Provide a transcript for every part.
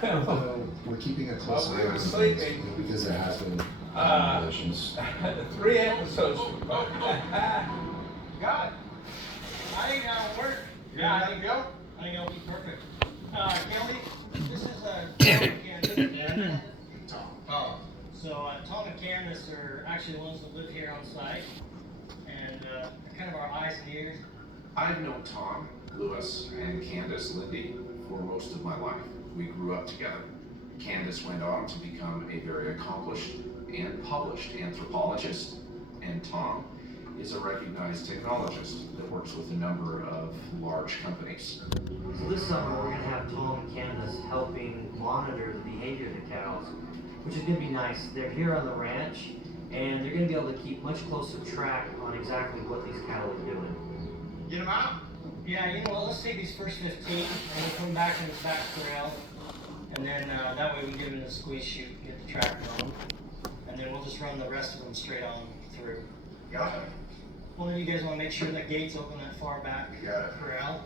So we're keeping a close Well, eye we on were things sleeping. because there has been Uh, manipulations. 3 episodes. Got it. I think that'll work. Yeah, I think so. I think it'll be perfect. Kelly, this is Tom and Candace. Oh, So Tom and Candace are actually the ones that live here on site, and they're kind of our eyes and ears. I've known Tom, Lewis, and Candace Lindy for most of my life. We grew up together. Candace went on to become a very accomplished and published anthropologist, and Tom is a recognized technologist that works with a number of large companies. So this summer, we're gonna have Tom and Candace helping monitor the behavior of the cows, which is gonna be nice. They're here on the ranch, and they're gonna be able to keep much closer track on exactly what these cattle are doing. get them out? Yeah, you know what, let's take these first 15, and we'll come back in this back corral, and then that way we can get them in the squeeze chute, get the track going, and then we'll just run the rest of them straight on through. Got it. One of you guys wanna make sure that gate's open that far back Got it. corral?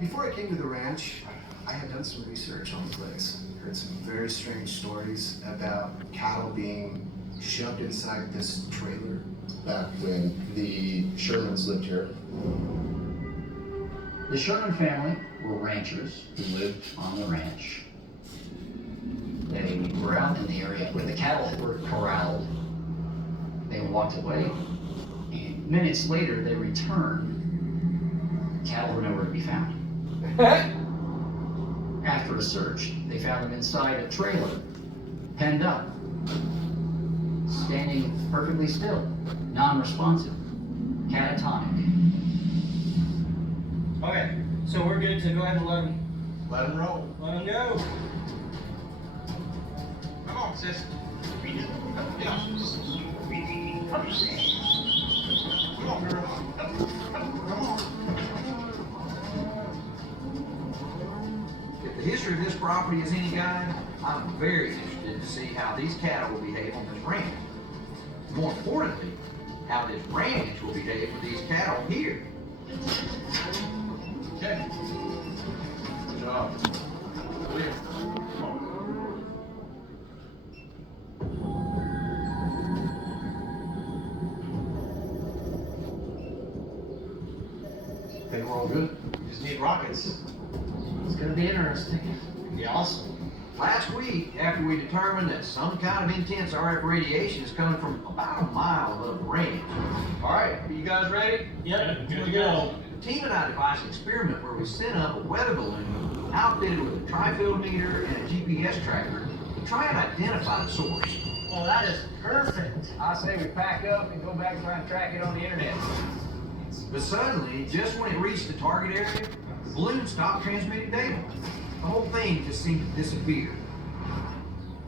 Before I came to the ranch, I had done some research on the place. Heard some very strange stories about cattle being shoved inside this trailer back when the Shermans lived here. The Sherman family were ranchers who lived on the ranch. They were out in the area where the cattle were corralled. They walked away, and minutes later they returned. Cattle were nowhere to be found. After a search, they found them inside a trailer, penned up, standing perfectly still, non-responsive, catatonic. Okay, so we're good to go ahead and Let them roll. let them go. Come on, sis. Yeah. Come on, girl. Come on. If the history of this property is any guide, I'm very interested to see how these cattle will behave on this ranch. More importantly, how this ranch will behave with these cattle here. Okay. Good job. Clear. Come on. They were all good. Just need rockets. It's gonna be interesting. Be awesome. Last week, after we determined that some kind of intense RF radiation is coming from about a mile above the range, All right, are you guys ready? Yep, Here we go. the team and I devised an experiment where we sent up a weather balloon outfitted with a trifield meter and a GPS tracker to try and identify the source. Well, that is perfect. I say we pack up and go back and try and track it on the internet. But suddenly, just when it reached the target area, the balloon stopped transmitting data. The whole thing just seemed to disappear.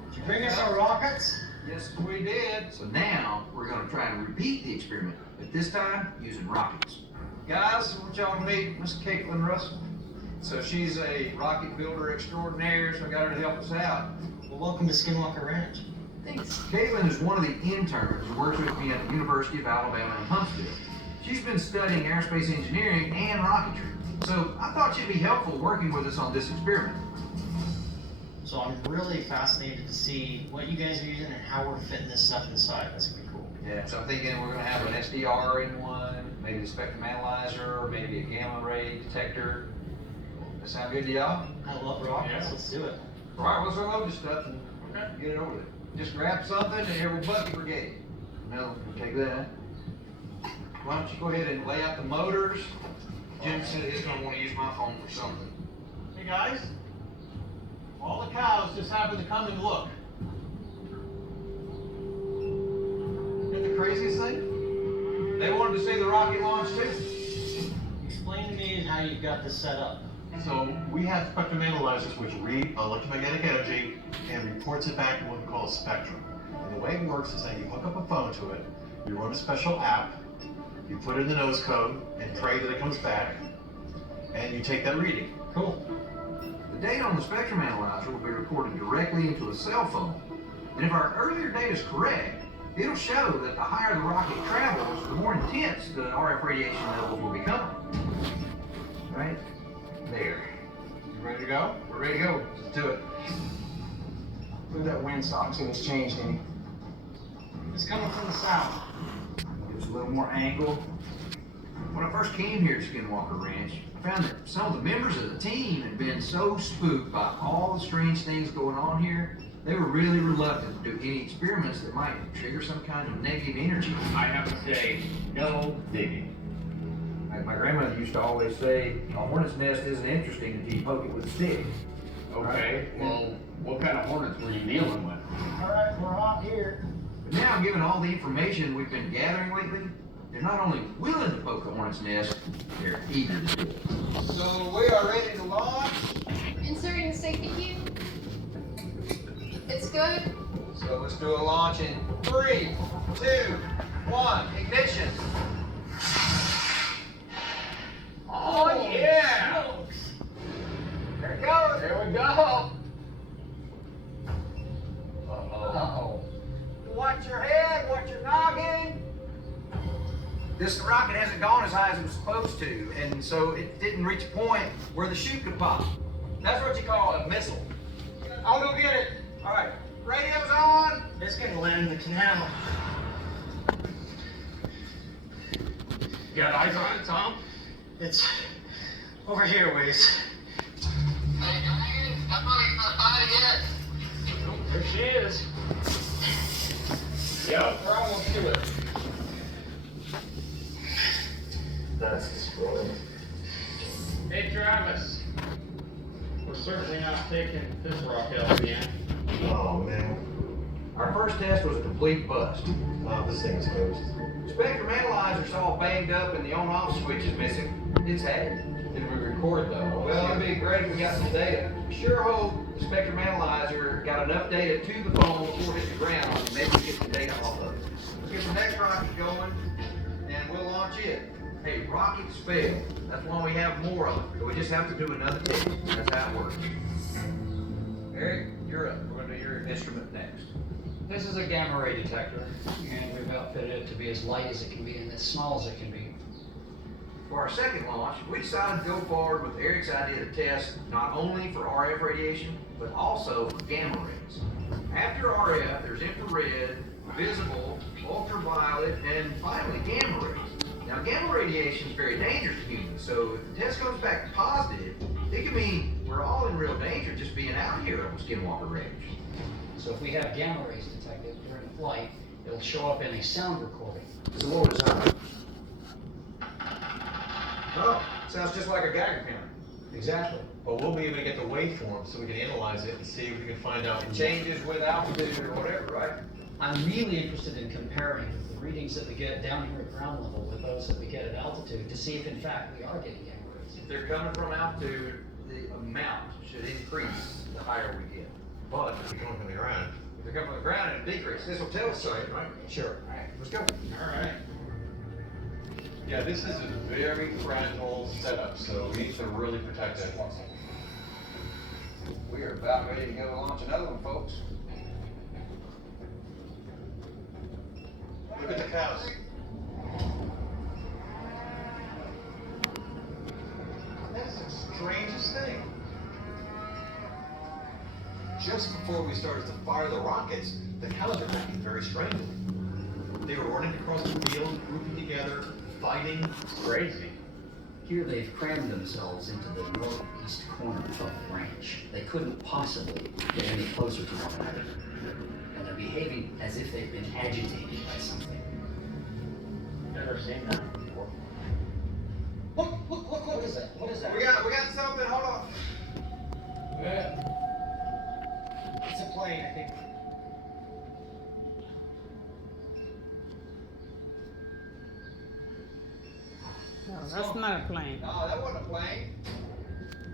Did you bring us our rockets? Yes, we did. So now, we're gonna try to repeat the experiment, but this time using rockets. Guys, I want y'all to meet Miss Caitlin Russell. So she's a rocket builder extraordinaire, so I got her to help us out. Well, welcome to Skinwalker Ranch. Thanks. Caitlin is one of the interns who works with me at the University of Alabama in Huntsville. She's been studying aerospace engineering and rocketry, so I thought she'd be helpful working with us on this experiment. So I'm really fascinated to see what you guys are using and how we're fitting this stuff inside. That's gonna be cool. Yeah, so I'm thinking we're gonna have an SDR in one, maybe a spectrum analyzer, or maybe a gamma ray detector. That sound good to y'all? I love rockets. Yeah. Let's do it. All right, let's unload this stuff and get it over there. Just grab something and here we'll bucket brigade. No, we'll take that. Why don't you go ahead and lay out the motors? Jim said he's gonna wanna use my phone for something. Hey guys, all the cows just happened to come and look. Isn't it the craziest thing? They wanted to see the rocket launch too. Explain to me how you've got this set up. So we have spectrum analyzers which read electromagnetic energy and reports it back in what we call a spectrum. And the way it works is that you hook up a phone to it, you run a special app, you put in the nose code and pray that it comes back, and you take that reading. Cool. The data on the spectrum analyzer will be recorded directly into a cell phone. And if our earlier data is correct, it'll show that the higher the rocket travels, the more intense the RF radiation levels will become. Right? There. to go? We're ready to go. Let's do it. Look at that windsock, see it's changed any. It's coming from the south. Gives a little more angle. When I first came here to Skinwalker Ranch, I found that some of the members of the team had been so spooked by all the strange things going on here, they were really reluctant to do any experiments that might trigger some kind of negative energy. I have to say, no digging. Like my grandmother used to always say, a hornet's nest isn't interesting until you poke it with a stick. Okay, well, what kind of hornets were you dealing with? Alright, we're on here. But now, given all the information we've been gathering lately, they're not only willing to poke the hornet's nest, they're eager to do it. So we are ready to launch. Inserting the safety cue. It's good. So let's do a launch in 3, 2, 1, ignition. Oh yeah! There it goes. There we go. Uh-oh. Watch your head, watch your noggin. This rocket hasn't gone as high as it was supposed to, and so it didn't reach a point where the chute could pop. That's what you call a missile. I'll go get it. All right, radio's on. It's gonna land in the canal. You got eyes on it, Tom? It's over here, ways. There she is. Yep, we're almost to it. That's destroyed. Hey Travis, we're certainly not taking this rock out again. Oh, man. Our first test was a complete bust. Oh, this thing's toast. Spectrum analyzer's all banged up and the on-off switch is missing. It's had. Did we record though? Well, it'd be great if we got some data. Sure hope the Spectrum analyzer got enough data to the phone before it hit the ground and maybe get the data off of it. Let's get the next rocket going and we'll launch it. Hey, rockets fail. That's why we have more of them. So we just have to do another test. That's how it works. Eric, you're up. We're gonna do your instrument next. This is a gamma ray detector, and we've outfitted it to be as light as it can be and as small as it can be. For our second launch, we decided to go forward with Eric's idea to test not only for RF radiation, but also for gamma rays. After RF, there's infrared, visible, ultraviolet, and finally gamma rays. Now, gamma radiation is very dangerous to humans, so if the test comes back positive, it could mean we're all in real danger just being out here on Skinwalker Ranch. So if we have gamma rays detected during flight, it'll show up in a sound recording. So what was that? Oh, sounds just like a Geiger counter. Exactly. But we'll be able to get the waveform so we can analyze it and see if we can find out. It changes with altitude or whatever, right? I'm really interested in comparing the readings that we get down here at ground level with those that we get at altitude to see if in fact we are getting gamma rays. If they're coming from altitude, the amount should increase the higher we get. But if you're coming from the ground. If they're coming from the ground, it'll decrease. This will tell us something, right? Sure. All right, let's go. All right. Yeah, this is a very fragile setup, so we need to really protect it. We are about ready to go launch another one, folks. Look at the cows. That's the strangest thing. Just before we started to fire the rockets, the cows are acting very strangely. They were running across the field, grouping together, fighting. Crazy. Here they've crammed themselves into the northeast corner of the ranch. They couldn't possibly get any closer to one another. And they're behaving as if they've been agitated by something. Never seen that before. Look, what is that? What is that? We got something, hold on. Yeah. It's a plane, I think. No, that's not a plane. No, that wasn't a plane.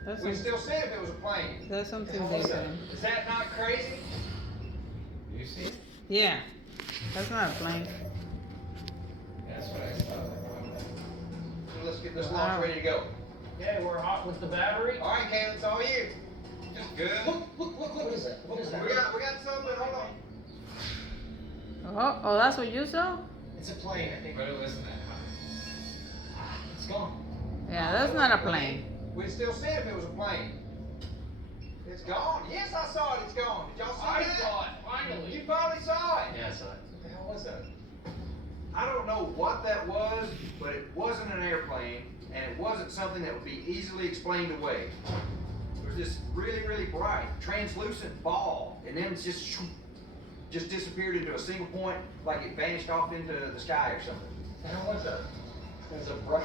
That's, We'd still see if it was a plane. that's something Is different. that not crazy? You see it? Yeah, that's not a plane. That's what I thought. So let's get this Wow. launch ready to go. Okay, we're hot with the battery. All right, Caleb, it's all you. Just good. Look, what is that? What is that? We got something, hold on. Oh, that's what you saw? It's a plane, I think. But it wasn't that It's gone. Yeah, that's not a plane. We'd still see if it was a plane. It's gone. Yes, I saw it. It's gone. Did y'all see I that? saw it, finally. You finally saw it. Yeah, I saw it. What the hell was that? I don't know what that was, but it wasn't an airplane, and it wasn't something that would be easily explained away. It was this really, really bright, translucent ball, and then it's just disappeared into a single point, like it vanished off into the sky or something. What the hell was that? It was a bright.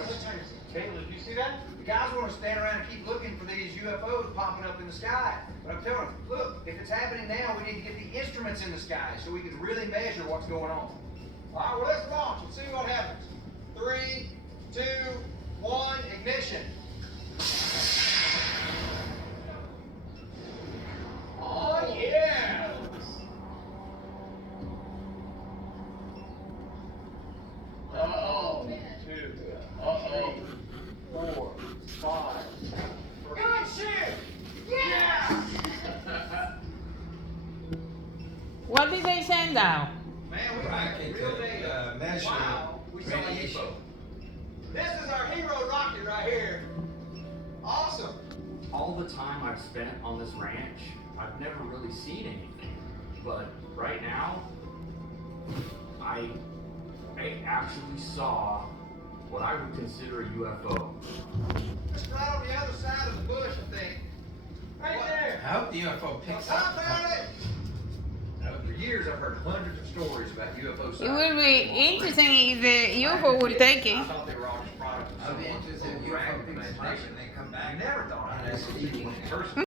Caleb, did you see that? The guys want to stand around and keep looking for these UFOs popping up in the sky. But I'm telling them, look, if it's happening now, we need to get the instruments in the sky so we can really measure what's going on. All right, well, let's launch and see what happens. 3, 2, 1, ignition. Oh, yeah! Uh-oh. 2, 4, 5. Good shit! Yeah! What did they send out? Man, we got real data. Wow, we saw a UFO. This is our hero rocket right here. Awesome. All the time I've spent on this ranch, I've never really seen anything. But right now, I actually saw what I would consider a UFO. Just right on the other side of the bush, I think. Right there. I hope the UFO picks I up. found it. For years, I've heard hundreds of stories about UFO sightings. It will be interesting if the UFO will take I it. thought they were all just products of I'll be some interested if old UFO random picks them up imagination. and they come back. I never thought I'd see one in person.